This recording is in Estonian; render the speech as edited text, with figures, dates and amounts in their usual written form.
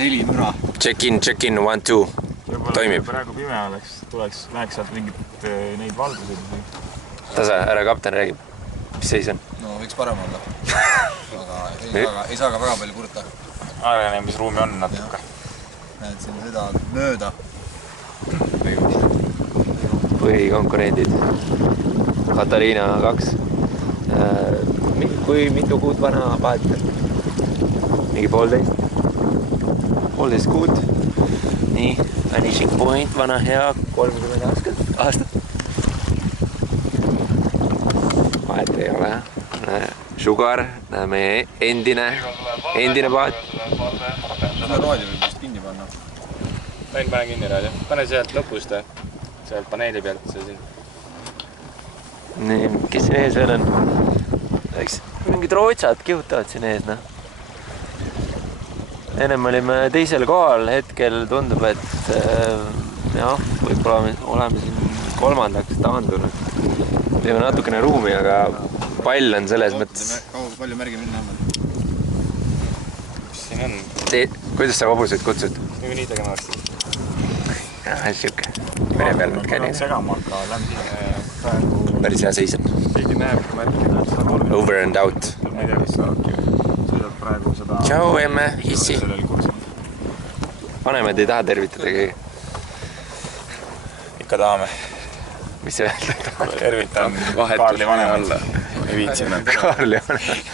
helimüra. Check in, 1, 2. Toimib. Praegu pime oleks, läheks sealt mingit neid valduseid. Tasa, ära kapten räägib. Mis seis on? No võiks parem olla. Aga ei saa ka väga palju kurta. Arenemisruumi on natuke. Näed siin seda mööda. Põhikonkurendid. Katariina 2. Kui mitu kuud vana vahetab? Mingi 1,5 kuud. Nii, Vanishing Point, vana hea 30 aastat. Vahet ei ole. Sugar, meie endine paat. Seda raadio võib vist kinni panna. Võin pane kinni raadio. Pane sealt lõpust, sealt paneeli pealt see siin. Nii, kes siin ees veel on? Mingid rootsad kihutavad siin ees, noh. Ennem olime teisel kohal, hetkel tundub, et jah, võib-olla oleme siin 3. taandunud. Teeme natukene ruumi, aga pall on selles mõttes. Palju märgi minna on? Mis siin on? Kuidas sa hobuseid kutsud? Nagu nii tegema oleks. Siuke. Mere peal nad käin. Segama ka lämbi. Päris hea seis on. Keegi näeb, kui märgid. Over and out. Ma ei tea, kas sa sõidad praegu seda... Tšau, emme, hissi. Vanemad ei taha tervitada keegi. Ikka tahame. Mis see öelda? Tervitan Kaarli vanemalla. Ei viitsime. Kaarli vanemalla.